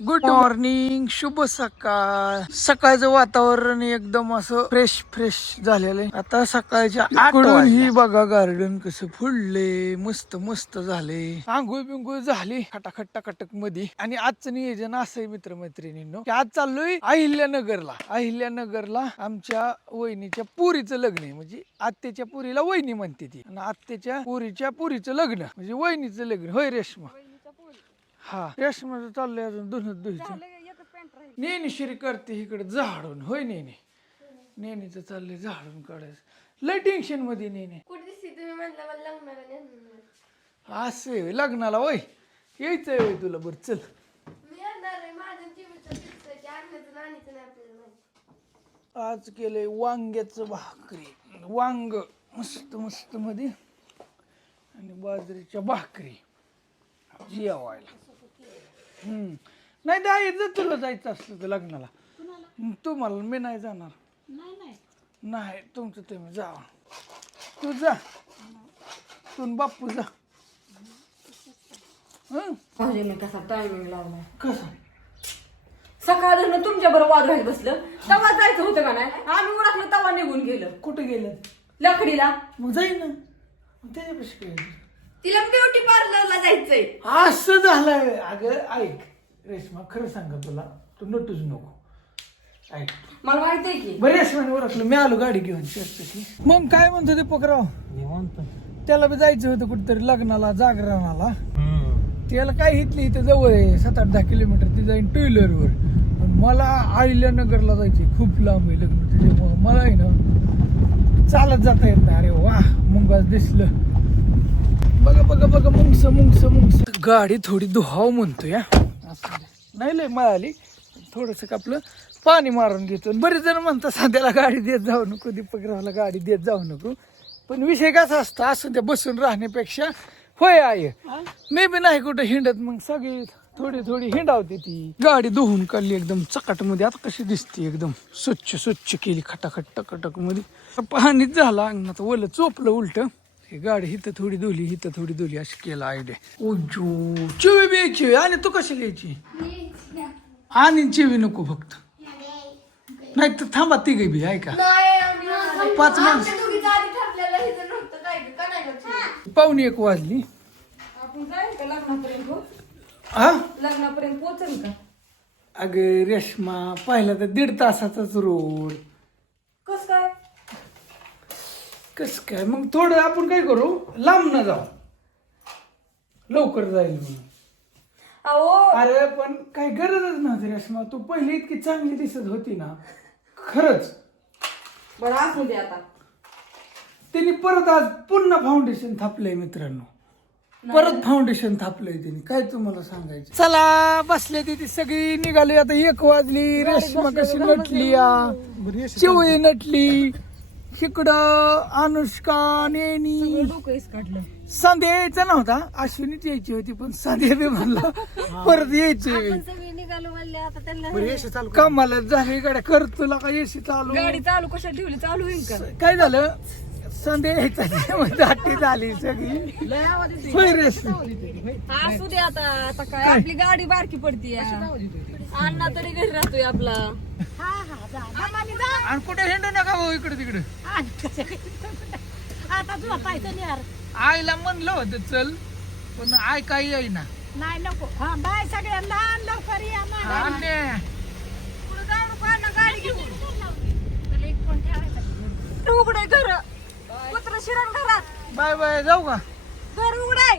Good morning शुभ सकाळ. सकाळचं वातावरण एकदम असं फ्रेश फ्रेश झालेलं आहे. आता सकाळच्या आकडून ही बघा गार्डन कसं फुलले मस्त मस्त झाले आंघोळ बिंघोळ झाली खटाखट टाकाटकमध्ये आणि आजचं नियोजन असं आहे मित्रमैत्रिणींनो की आज चाललोय अहिल्यानगरला. अहिल्यानगरला आमच्या वहिनीच्या पुरीचं लग्न आहे. म्हणजे आत्याच्या पुरीला वहिनी म्हणते ती. आणि आत्याच्या पुरीच्या पुरीचं लग्न. म्हणजे वहिनीचं लग्न. होय रेश्मा? हा. रेशमाचं चाललंय अजून धुनत धुयचं नेहमी शिरी करते इकडे झाडून. होय नेने नेहमीचं चाललंय झाडून काढायचं. लय टेन्शनमध्ये नेने कुठे दिसते तुम्ही म्हटलं मला लग्नाला नेणार असं आहे, लग्नाला वय यायचंय वय तुला बरं चल. मी येणार आहे माझ्या टीव्हीचं फिक्स आहे की आणण्याचं नाणीचं नाही आपल्याला माहिती. आज केलंय वांग्याचं भाकरी. वांग मस्त मस्त मध्ये. आणि बाजरीच्या भाकरी. जेवायला. हम्म. नाही दाई जर तुला जायचं असलं तर लग्नाला. तुम्हाला मी नाही जाणार. नाही तुमचं तुम्ही जा तू जा. तू न बाप्पू जा. हं? भाऊजीने कसा टायमिंग लावला कसं? सकाळ तुमच्या बरोबर वाद घालत बसलं. तवा जायचं होतं का नाही? आम्ही ओळखलं तवा निघून गेलं. कुठे गेलं? लकडीला. मग जाईन ना. मग काय? तिला ब्युटी जायचंय असं झालंय. अगं ऐक रेश्मा खरं सांगा तुला. तू नटूच नको. ऐक. मला माहितीये की. बरं रेशमाने ओळखलं. मी आलो गाडी घेऊन मग काय म्हणतो ते पकराव? त्याला बी जायचं होतं कुठेतरी लग्नाला जागरणाला. त्याला काय इथली इथं जवळ आहे सात आठ दहा किलोमीटर. ती जाईन टू व्हीलरवर पण मला आहिल्यानगरला जायचे खूप लांब आहे लग्न. त्याच्यामुळं मला आहे ना चालत जाता येत नाही. अरे वा मग आज दिसलं. बघा बघा बघा मुंगस मुंगस मुंगस. गाडी थोडी दुहाव म्हणतो या. नाही लय मिळाली. थोडस आपलं पाणी मारून घेतो. बरेच जण म्हणतात सध्याला गाडी देत जाऊ नको दीपकरावला गाडी देत जाऊ नको. पण विषय कसा असतो असं त्या बसून राहण्यापेक्षा. होय आहे मी बी नाही कुठं हिंडत मग सगळी थोडी थोडी हिंडावते ती. गाडी धुवून काढली एकदम चकाटमध्ये आता कशी दिसते एकदम स्वच्छ स्वच्छ केली खटाखट टकाटकमध्ये पाणीच झालं अंगणात ओलं चोपलं उलट. ही गाडी हिथं थोडी धुली हिथं थोडी धुली अशी केलं आयडिया ओजो चिवी बी आणि तू कशी घ्यायची? आणि चिवी नको फक्त. नाही तर थांबा तिघे बी ऐका पाच माणसं. पावणे एक वाजली. हो? हा लग्नापर्यंत पोहोचेल का? अगं रेश्मा पाहिला तर दीड तासाचाच रोड कस काय? कस काय? मग थोडं आपण काय करू? लांब न जाऊ. लवकर जाईल म्हणून. अहो. अरे पण काही गरजच नव्हती रेश्मा तू पहिली इतकी चांगली दिसत होती ना. खरंच. बरं असू दे आता. त्यांनी परत आज पुन्हा फाउंडेशन थापलंय मित्रांनो. परत फाउंडेशन थापलंय त्यांनी काय तुम्हाला सांगायचं? चला बसले तिथे सगळी. निघाली. आता एक वाजली. रेश्मा कशी नटली चिवळी नटली. इकडं अनुष्का नेनी. काढलं. संध्या यायचा नव्हता. अश्विनीच यायची होती पण संध्या बी म्हणला परत यायची. सगळी निघालो म्हणले आता त्यांना कामाला झाली गाड्या कर तुला का येशी चालू. गाडी चालू कशा ठेवली? चालू होईल का? काय झालं? संध्या यायचा दाटी झाली सगळी. असू दे आता आता काय? आपली गाडी बारकी पडती अण्णा तरी घरी राहतोय आपला. आणि कुठे हिंडू नका भाऊ इकडे तिकडे. आता तुला पाहिजे नाही यार आईला म्हणलं होतं चल पण आय काही येईना. नाही नको. हा बाय सगळ्यांना. लवकर या ना अन्य. गाडी घेऊन. उघडाय घर. कुत्र शिरण घरात. बाय बाय जाऊ का? घर उघडाय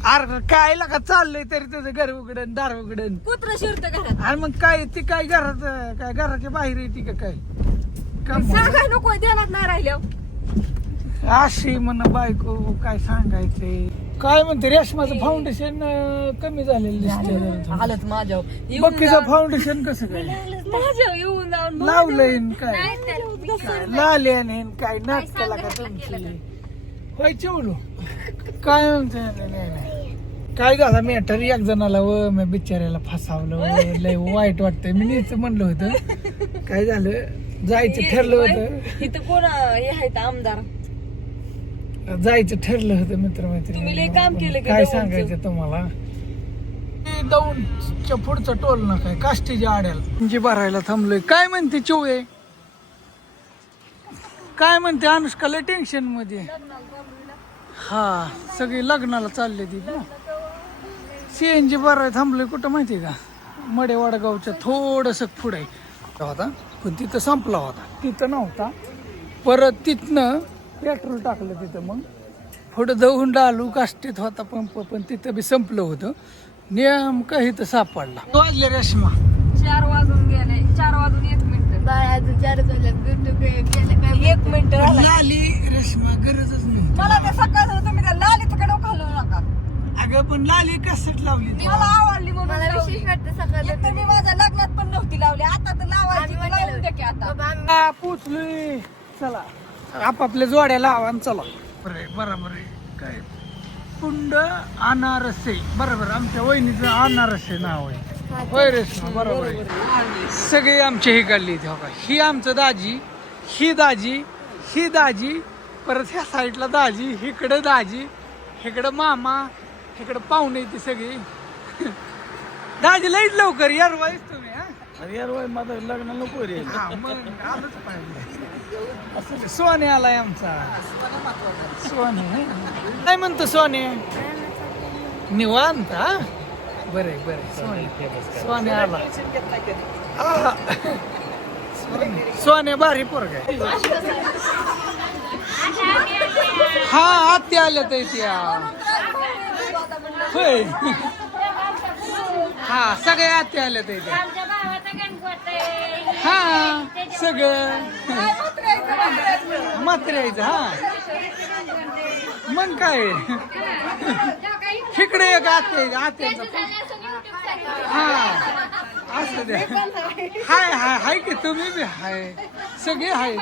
अरे काय लागा चाललंय तरी तुझं घर उघडन दार उघडन? कुत्र शिरत घरात. आणि मग काय ती काय घरात काय घराच्या बाहेर येते का काय? सांगाय नको ध्यानात नाही राहिल्या अशी म्हण बायको काय सांगायचंय? काय म्हणते रेशमाचं फाउंडेशन कमी झालेलं दिसतंय आलत माझ्या बक्कीचं फाउंडेशन कसं काय? माझ्या येऊन जाऊन. लावलंय काय? लाल्याने काय? नाटकाला का तुमची. होय चिवडू काय म्हणते. काय झालं? मॅटर एक जणाला व मी बिचाऱ्याला फसावलं व, लय वाईट वाटतंय. मी नीच म्हणलं होतं. काय झालं? जायचं ठरलं होतं. इथं कोण हे आहेत आमदार? जायचं ठरलं होतं तुम्ही लय काम केलं की काय. सांगायचं तुम्हाला? दौंडच्या पुढचं टोल ना काय काष्टीच्या आड्याला. म्हणजे भरायला थांबलोय. काय म्हणते चिवळे काय म्हणते अनुष्काला टेन्शनमध्ये हा सगळी लग्नाला चालले ती सीएनजी भरायला थांबलोय कुठं माहिती का? मडे वडगावच्या थोडस पुढे. होता पण तिथं संपला होता. तिथं नव्हता. परत तिथनं पेट्रोल टाकलं तिथं मग. पुढं दहून आलू काष्टीत होता पंप पण तिथं बी संपलं होतं. नेमकं इथं सापडला. वाजले रेशमा. चार वाजून गेले. चार वाजून एक मिनिट. बाळा अजून चार झाले गेले काय एक मिनिट लाली रेशमा गरजच नाही. मला ते सकाळ तुम्ही त्या लालीत कडे घालू नका. अगं पण लाली कसट लावली ती. मला आवडली म्हणून मला लावली. विशेष वाटतं सकाळ एक तर मी माझ्या लग्नात पण नव्हती लावली. आता तर लावायची आम्ही लावून दे की आता. बाबा आम्ही पोचलोय. चला. आपापल्या जोड्या लावा आणि चला. बरं बरोबर आहे. काय? कुंड अनारसे. बरोबर आमच्या वहिनीचं अनारसे नाव आहे. होय रेश्मा बरोबर आहे. सगळी आमची ही काढली इथे हो का? ही आमचं दाजी ही दाजी ही दाजी परत ह्या साईडला दाजी इकडं दाजी इकडं मामा इकडं पाहुणे ती सगळी. दाजी लईच लवकर यार वाईस तुम्ही हा? अरे यार वय माझं लग्न नको रे. हा, मग आलंच पाहिजे. असं ते सोने आलाय आमचा. सोने. काय म्हणतो सोने? निवांत हा? बरे बरे सोने. सोने आला. सोने सोने भारी पोरग आहे. हा आत्या आल्या त्या होय. हा सगळ्या आत्या आल्या गणपत आहे. हा सगळं. मात्र यायचं हा. मग काय? इकडे एक आते आत्यांचा हा असं द्या. हाय हाय हाय की तुम्ही बी हाय. सगळे हाय.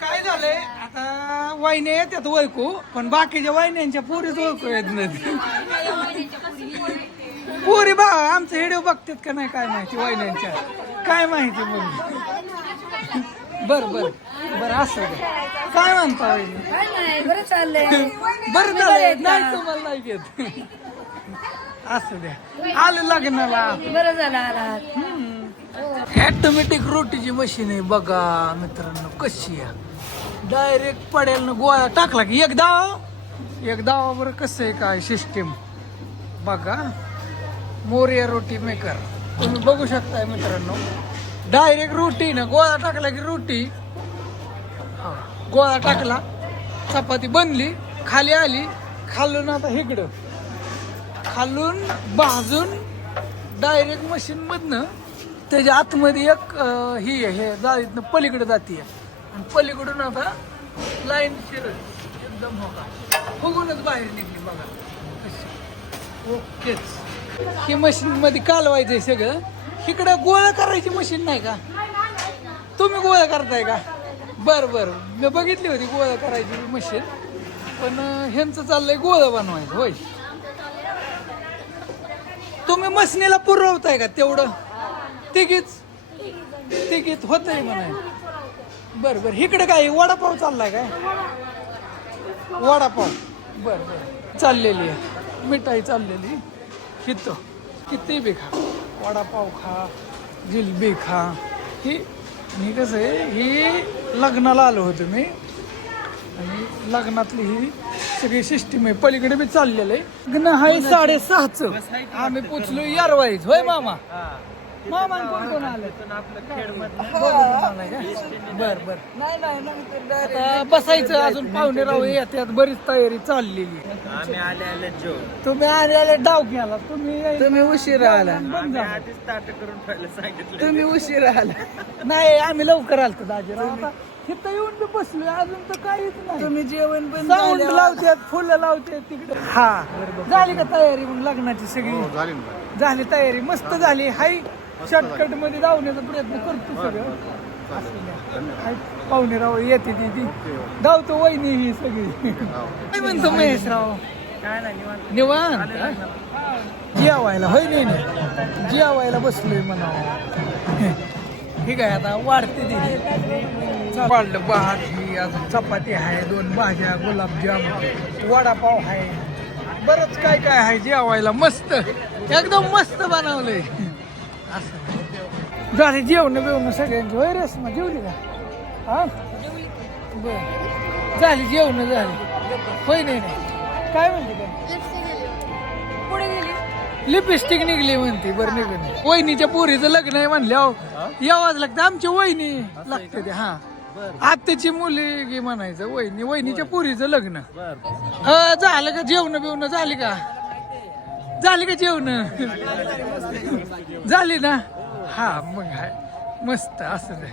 काय झालंय? आता वाहिन्या येतात ओळखू पण बाकीच्या वाहिन्यांच्या पुरीच ओळखू येत नाही पुरी बा आमचं हिडिओ बघतात का नाही काय माहिती वाहिन्यांच्या. काय माहिती बोल. बर बर. बर असं काय म्हणता वहिनी? बरं चाललंय बरं चाललंय नाही तुम्हाला नाही घेत असं द्या. आलं लग्नाला. बरं झालं आला ऑटोमॅटिक रोटीची मशीन आहे. बघा मित्रांनो कशी आहे. डायरेक्ट पडेल गोळा टाकला की एक दाव एक दावावर कसं आहे काय सिस्टीम बघा मोरिया रोटी मेकर तुम्ही बघू शकताय मित्रांनो. डायरेक्ट रोटी ना गोळा टाकला की रोटी. हा, गोळा टाकला चपाती बनली खाली आली खालून आता इकडं खालून भाजून डायरेक्ट मशीन मधनं त्याच्या आतमध्ये एक ही हे जाळीतनं पलीकडे जाते आहे पलीकडून आता लाईन शिरत एकदम होगा बघूनच फुगूनच बाहेर निघली बघा. ओकेच. ही मशीन मध्ये कालवायचंय सगळं. इकडं गोळा करायची मशीन नाही का? तुम्ही गोळा करताय का? बर बर. मी बघितली होती गोळा करायची मशीन पण अं, ह्यांचं चाललंय गोळा बनवायचं होय. तुम्ही मशीनीला पुरवताय का तेवढं? तिघीच? तिघीत होतंय म्हणाय बर बर. इकडे काय वडापाव चाललाय काय? वडापाव. बर बर. चाललेली आहे. मिठाई चाललेली. हित किती बी खा. वडापाव खा जिलबी खा. ही ही कसं आहे ही लग्नाला आलो होतो मी. आणि लग्नातली ही सगळी सिस्टीम आहे. पलीकडे बी चाललेलं आहे. लग्न आहे साडेसहाच. आम्ही पोचलो यारवाईच होय मामा? मामा कोण कोण आले? बर बर. नाही नाही आता बसायचं अजून पाहुणे राहू येतात बरीच तयारी चाललेली आहे. आम्ही आले आले जो. तुम्ही आले आले डाव घ्याला तुम्ही तुम्ही उशीर आला. आधीच ताट करून ठेवायला सांगितलं. तुम्ही उशीर आला. नाही आम्ही लवकर आलतो दाजीराव आता इथं येऊन बी बसलोय अजून तर काहीच नाही. तुम्ही जेवण पण साऊंड लावतात फुलं लावतात तिकडे. हा. झाली का तयारी मग लग्नाची सगळी? झाली तयारी मस्त झाली. हाय. शॉर्टकटमध्ये धावण्याचा प्रयत्न करतो सगळं. असू द्या. हाय, पाहुणे राव येते ती ती धावतो वहिनी ही सगळी. काय म्हणतो महेशराव? काय नाही निवांत. हा? जेवायला होय नाही ना जेवायला बसलोय म्हणा ठीक आहे आता वाढते ती. वाढलं भात ही अजून चपाती आहे दोन भाज्या गुलाबजाम वडापाव आहे. बरंच काय काय आहे जेवायला मस्त. एकदम मस्त बनवलंय. झाले जेवण बिवणं सगळ्यांची? होय रेस मग जेवली का? हा? बर. झाली जेवण झाली. होय नाही नाही. काय म्हणते काय? पुढे गेली लिपस्टिक निघली म्हणते बरं निघली वहिनीच्या पोरीचं लग्न आहे म्हणल्यावर यावाच लागतं आमची वहिनी लागते ते हा. आत्याची मुलगी म्हणायचं वहिनी वहिनीच्या पोरीचं लग्न. झालं का? जेवण बिवणं झाली का? झाली का जेवण? झाली ना? हा मग हाय. मस्त असं ते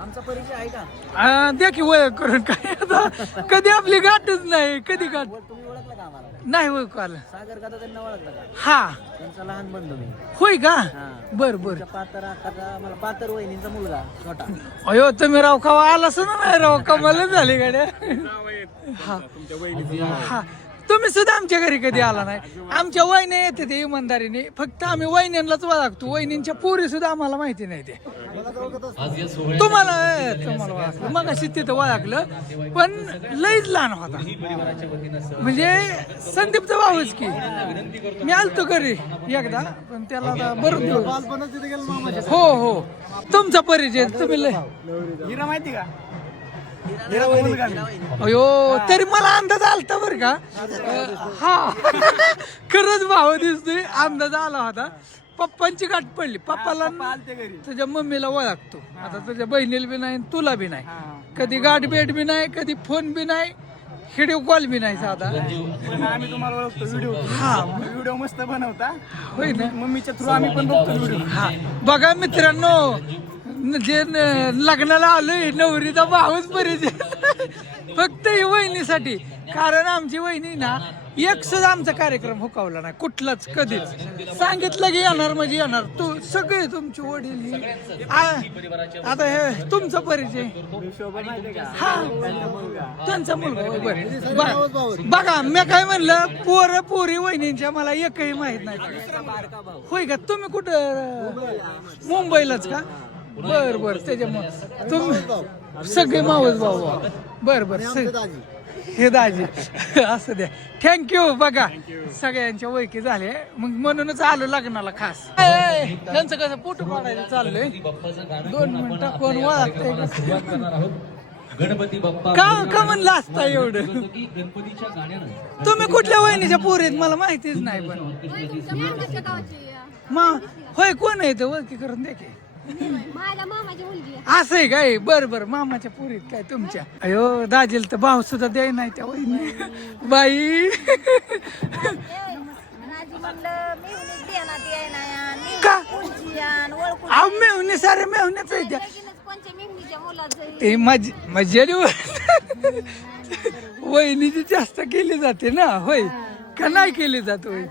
आमचा परिचय आहे का? आ, द्या की वय करून काय आता? कधी आपली गाठच नाही कधी गाठ? तुम्ही ओळखला का आम्हाला? नाही ओळखू आलं. सागर का त्यांना ओळखला का? हा. त्यांचा लहान बंधू मी. होय का? हा. बर बर. पातर मला वहिनीचा मुलगा छोटा. अयो तुम्ही राव खावा आलास ना? नाही राव कमाल झाली गाड्या. हा. हा. तुम्ही सुद्धा आमच्या घरी कधी आला नाही. आमच्या वहिनी येते ते इमानदारीने. फक्त आम्ही वहिन्यांनाच ओळखतो. वहिनींच्या पोरी सुद्धा आम्हाला माहिती नाही ते. तुम्हाला तुम्हाला मग अशी तिथं ओळखलं. पण लईच लहान होता. म्हणजे संदीपचा भाऊच की. मी आलतो घरी एकदा पण त्याला बरोबर हो हो. तुमचा परिचय तुम्ही लय हिरा माहिती का? अयो तरी मला अंदाज आलता बर का? हा. खरंच भाव दिसतोय अंदाज आला होता. पप्पांची गाठ पडली. पप्पाला तुझ्या मम्मीला ओळखतो. आता तुझ्या बहिणीला बी नाही तुला बी नाही. कधी गाठ भेट बी नाही कधी फोन बी नाही व्हिडिओ कॉल बी नाही साधा. आम्ही तुम्हाला ओळखतो व्हिडिओ. हा. व्हिडिओ मस्त बनवता. होय ना? मम्मीच्या थ्रू आम्ही पण बघतो व्हिडिओ. हा. बघा मित्रांनो जे न- लग्नाला आलोय नवरीचा भाऊच परिचय फक्त ही वहिनीसाठी. कारण आमची वहिनी ना एक सुद्धा आमचा कार्यक्रम हुकावला नाही कुठलाच कधीच. सांगितलं की येणार म्हणजे येणार. तू सगळे तुमचे वडील आ- आता हे तुमचा परिचय. हा त्यांचा मुलगा. बघा मी काय म्हणलं पोर पोरी वहिनींच्या मला एकही माहीत नाही. होय का? तुम्ही कुठं मुंबईलाच का? बर बर त्याच्यामुळे तुम्ही सगळे मावस भाऊ बर बर स- हे दाजी. असं द्या थँक्यू बघा. सगळ्यांच्या वैकी झाले. मग म्हणूनच आलो लग्नाला खास. त्यांचं कसं फोटो काढायला चाललंय? दोन मिनिटं कोण ओळखतंय गणपती बाप्पा का का म्हणलं असता एवढं? की गणपतीच्या गाण्यानं तुम्ही कुठल्या वहिनीच्या पोरीत? मला माहितीच नाही पण. मा होय कोण आहे ते? ओळखी करून द्या की. माझ्या मामाची मुलगी आहे. असं आहे काय? बर बर. मामाच्या पुरीत काय तुमच्या? अयो दाजील तर भाव सुद्धा द्याय नाही त्या वहिनी. बाई. राजी म्हणलं मी उनीच देणार येणार का? कोणची आण ओळखून अहो मेवणे सारे मेवण्याच आहे त्या. लगीनच कोणच्या मेहंदीच्या मुलाचं ते मजेरी वहिनीची जास्त केली जाते ना होय. का नाही केली जात होय?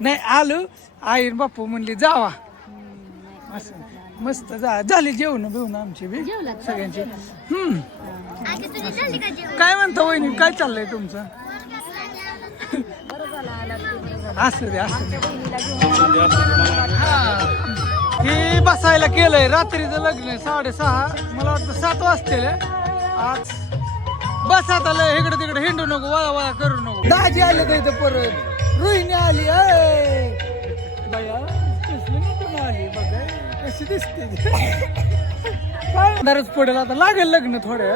नाही आलो. आई आणि बापू म्हणली जावा. असं. मस्त जा झाली जेवण बिवण आमची बी सगळ्यांची. हम्म. काय म्हणता वहिनी काय चाललंय तुमचं? असू दे असू दे. हा. हे बसायला केलंय रात्रीचं लग्न साडेसहा. मला वाटतं सात वाजतील आज बस आता लय इकडे तिकडे हिंडू नको वळा वळा करू नको. दाजी आले तर इथं परत. रोहिणी आली अय. कशी दिसते पडेल आता. लागेल लग्न थोड्या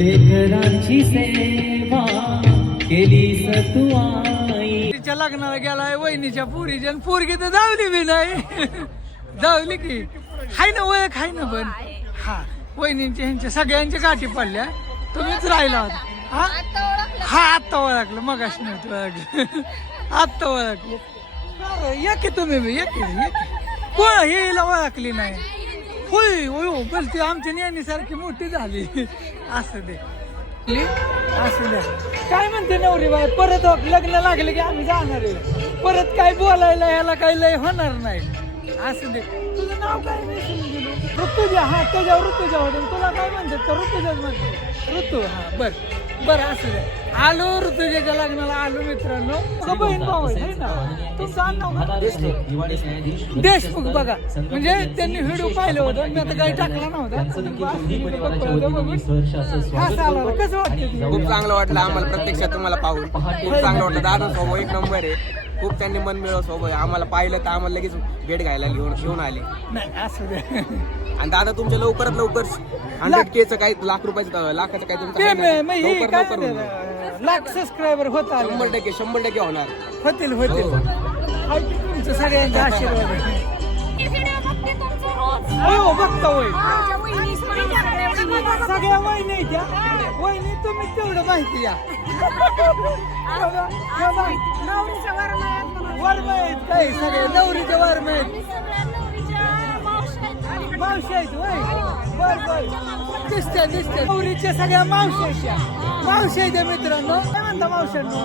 लेकरांची सेवा केली सतुआई तिच्या लग्नाला गेलाय वहिनीच्या पुरीच्या पोरगी तर धावली बी नाही. धावली की. हाय ना ओळख हाय ना पण. हा. वहिनींच्या ह्यांच्या सगळ्यांच्या गाठी पडल्या. तुम्हीच राहिला होता. हा? हा आत्ता ओळखलं. मग नव्हतं ओळखलं. आत्ता ओळखलं. या की तुम्ही बी या की या की. कोण हिला ओळखली नाही. होय होय बोलते आमच्या नेहमीसारखी मोठी झाली. असं दे? असू द्या काय म्हणते नवरी बाई? परत लग्न लागले की आम्ही जाणार आहे. परत काय बोलायला ह्याला काही लय होणार नाही. असू दे. तुझं नाव काय ऋतुजा हा त्याच्यावर ऋतुजा होते. तुला काय म्हणतात का? ऋतुजाच म्हणते ऋतू हा बर. बरं असं द्या आलो ऋतुजाच्या लग्नाला आलो मित्रांनो. तुझं बहीण भाऊ आहे ना? तुमचं काय? देशमुख बघा. म्हणजे त्यांनी व्हिडिओ पाहिलं होतं. मी आता काही टाकला नव्हता. हा आला कसं वाटतं खूप चांगलं वाटलं आम्हाला. प्रत्यक्षात तुम्हाला पाहून. खूप चांगलं वाटलं. दादा एक नंबर आहे. खूप त्यांनी मन मिळव आहे. आम्हाला पाहिलं तर आम्हाला लगेच भेट घ्यायला घेऊन घेऊन आले. नाही असं आणि दादा तुमच्या लवकरात लवकर हंड्रेड केचं काही लाख रुपयाचं लाखाचं काही तुमचं ते आहे मी- ना? मी हे लवकर काय लवकर लाख सबस्क्रायबर होत आले. शंभर टक्के शंभर टक्के होणार. होतील होतील. की तुमचं सगळ्यांचा आशीर्वाद आहे. हो बघता सगळ्या वहिनी त्या वहिनी तुम्ही तेवढं माहिती या वर्म आहेत काही सगळे नवरीचे वर्म आहेत. मावशी आहेत होय. बर बर. दिसत्या दिसत्या. नवरीच्या सगळ्या मावशी आहेत त्या. मावशी आहेत मित्रांनो. काय म्हणता मावशांनो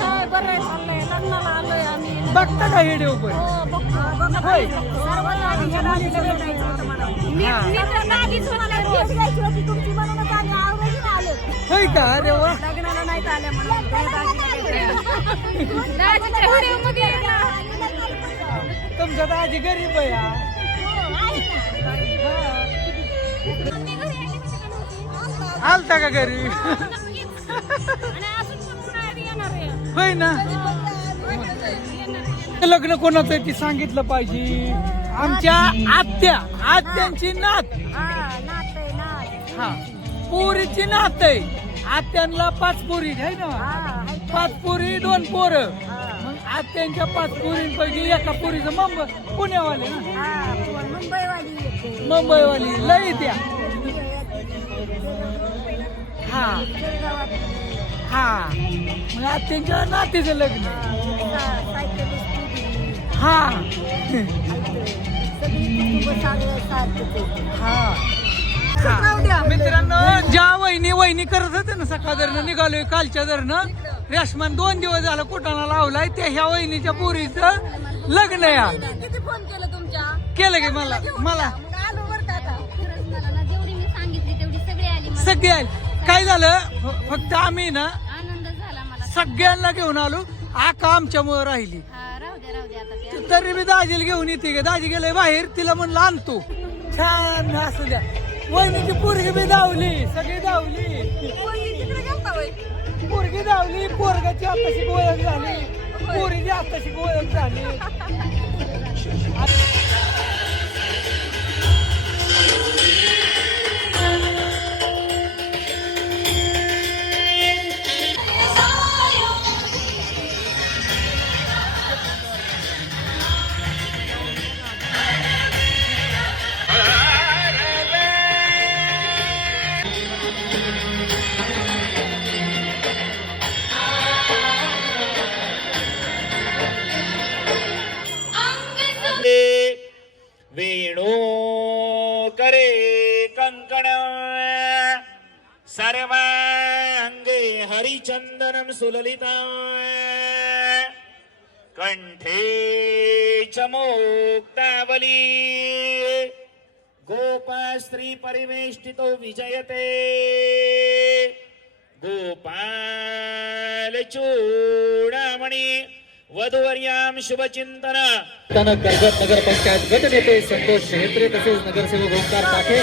काय बरं आहे चाललंय लग्नाला आलोय आम्ही बघता का व्हिडिओ पण? हो, बघतो. होय. सर्वात आधी ह्या नादीला भेटायचं होतं मला. मी हा. मी तर नादीच मला भेट घ्यायची होती तुमची म्हणूनच आम्ही आवडून आलो होय का? अरे वा. लग्नाला नाही आल्या म्हणून दाजीच्या व्हिडिओमध्ये तुमचा दाजी गरीब आहे हा. आलता का घरी? होय ना. लग्न कोणाचं आहे ते सांगितलं पाहिजे? आमच्या आत्या आत्यांची नात. हा. पोरीची नात आहे. आत्यांना पाच पोरी आहे ना? पाच पोरी दोन पोर. मग आत्यांच्या पाच पोरींपैकी एका पोरीचं मुंबई पुण्यावाले ना? मुंबईवाली लय द्या. हा. हा. मग आत्यांच्या नातीचं लग्न. हा हा. हा. मित्रांनो ज्या वहिनी वहिनी करत होते ना सकाळ धरणं निघालोय कालच्या धरणं रेशमान दोन दिवस झालं कुटाणा लावलाय त्या ह्या वहिनीच्या पोरीचं लग्न या किती फोन केलं तुमच्या? केलं की मला मला. सगळी आली काय झालं? फक्त आम्ही ना सगळ्यांना घेऊन आलो. आका आमच्यामुळे राहिली. तरी मी दाजीला घेऊन येते का? दाजी गेले बाहेर तिला म्हणलं आणतो. छान असू द्या. वहिनीची पोरगी बी धावली सगळी धावली. पोरगी धावली पोरगाची आताशी ओळख झाली. पोरीची आताशी ओळख झाली. गोपास्त्री परिवेष्टितो विजयते। गोपाल चूडामणी वधूवर्यां शुभचिंतन। त्यानं कर्जत नगर पंचायत गटनेते संतोष शेत्रे तसेच नगरसेवक ओंकार पाठे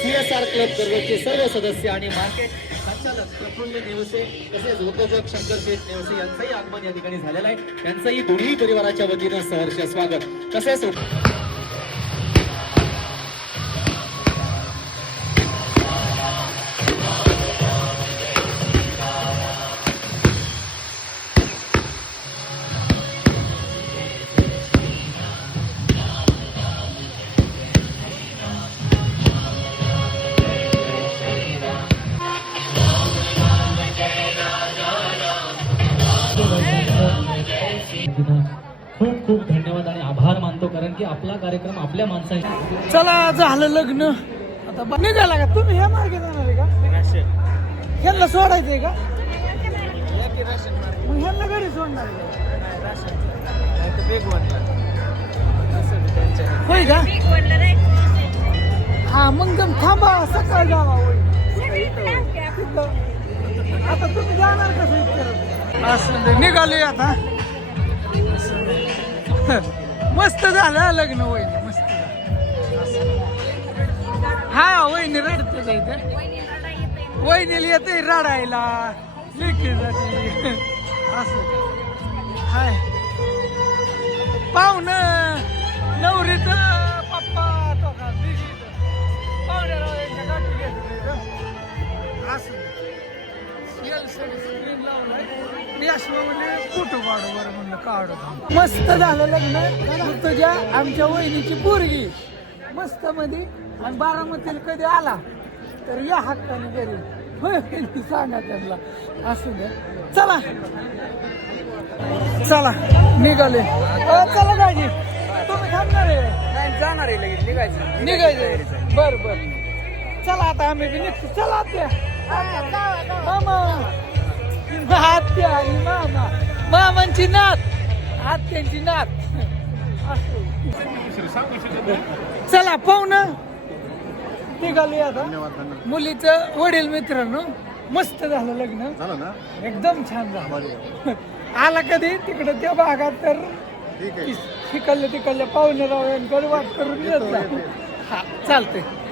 सीएसआर क्लब कर्जतचे सर्व सदस्य आणि मार्केट संचालक प्रफुल्ल नेवसे तसेच उद्योजक शंकर शेठ नेवसे यांचंही आगमन या ठिकाणी झालेलं आहे. त्यांचंही दोन्ही परिवाराच्या वतीनं सहर्ष स्वागत. तसेच की आपला कार्यक्रम आपल्या माणसांशी चला झालं लग्न. आता निघाला का? तुम्ही ह्या मार्गे जाणार आहे का? ह्यांना सोडायचंय का? मग ह्यांना घरी सोडणार आहे. का? होय का? हा मग थांबा सकाळ जावा. आता तुम्ही जाणार कसं निघालोय आता. मस्त झालं लग्न वहिनी मस्त झालं. हा वहिनी रडते जायचं वहिनीला येते रडायला. लेखीसाठी असं. हाय. पाहुण नवरीच पप्पा तो का पाहुण्या असं. मस्त झालं लग्न. तुझ्या आमच्या वहिनीची पोरगी. मस्त मध्ये आणि बारामतीला कधी आला तर या हक्काने घरी. होय सांगा त्यांना. असू दे. चला. चला निघाले. चला दाजी. तुम्ही थांबणार आहे? जाणार आहे लगेच. निघायचं. निघायचं. बर बर. चला आता आम्ही बी निघतो. चला आत्या. मामा. आत्या आणि मामा. मामांची नात. आत्यांची नात. असं. चला पाहू ना. निघाली आता. मुलीचं वडील मित्रांनो मस्त झालं लग्न. झालं ना? एकदम छान झालं. आला कधी? तिकडे त्या भागात तर तिकडले तिकडल्या पाहुणे रावळ्यांकडे वाट करून येत. हा चालतंय. चला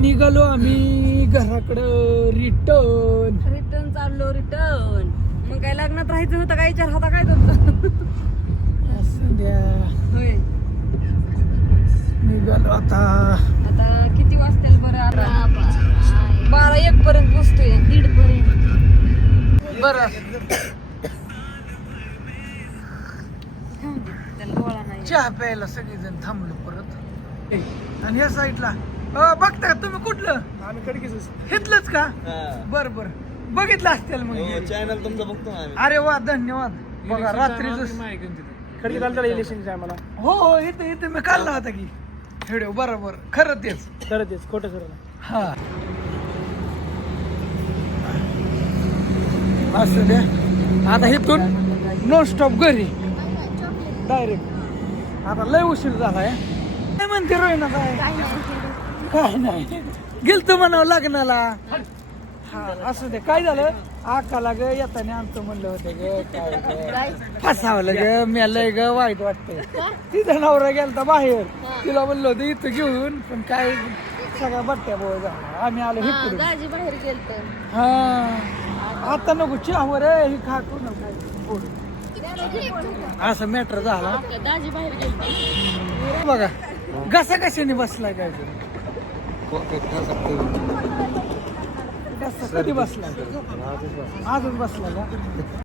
निघालो आम्ही घराकडं रिटर्न रिटर्न चाललो रिटर्न मग काय लग्नात राहायचं होतं काय विचार होता काय तुमचं? असं द्या. होय. निघालो आता. आता किती वाजतील बरं? आता बारा एक पर्यंत पोचतोय दीड पर्यंत. बरं. त्याला गोळा नाही. चहा प्यायला सगळेजण थांबलो परत. आणि या साईडला अ, बघता का तुम्ही कुठलं? आम्ही कडकीच घेतलंच का? बर बर. बघितलं असतील मग. हो, चॅनल तुमचं बघतो आम्ही. अरे वा धन्यवाद. बघा रात्रीच इलेक्शनच्या आम्हाला हो हो इथे इथे मी काढला होता की. व्हिडिओ बरोबर. खरं तेच. खरं तेच खोटं खरं हा. असं द्या आता इथून नॉन स्टॉप घरी. डायरेक्ट आता लय उशीर झालाय. काय म्हणते रोहिणा काय? काय नाही. गेलतो म्हणावं लग्नाला. हा असं दे. काय झालं? आकाला ग येताना आमचं म्हणलं होतं ग काय ग फसावलं ग मी लय ग वाईट वाटतंय. तिचा नवरा गेलता बाहेर. तिला म्हणलं होतं इथं घेऊन. पण काय सगळ्या बट्ट्या बोळ झाला आम्ही आलो इकडून. दाजी बाहेर गेलत. हा. आता नको चहावर हे खा करू नको. बोल. असं मॅटर झाला. दाजी बाहेर गेलत. बघा घसा कशाने बसलाय काय घसा कधी बसलाय अजून बसला का?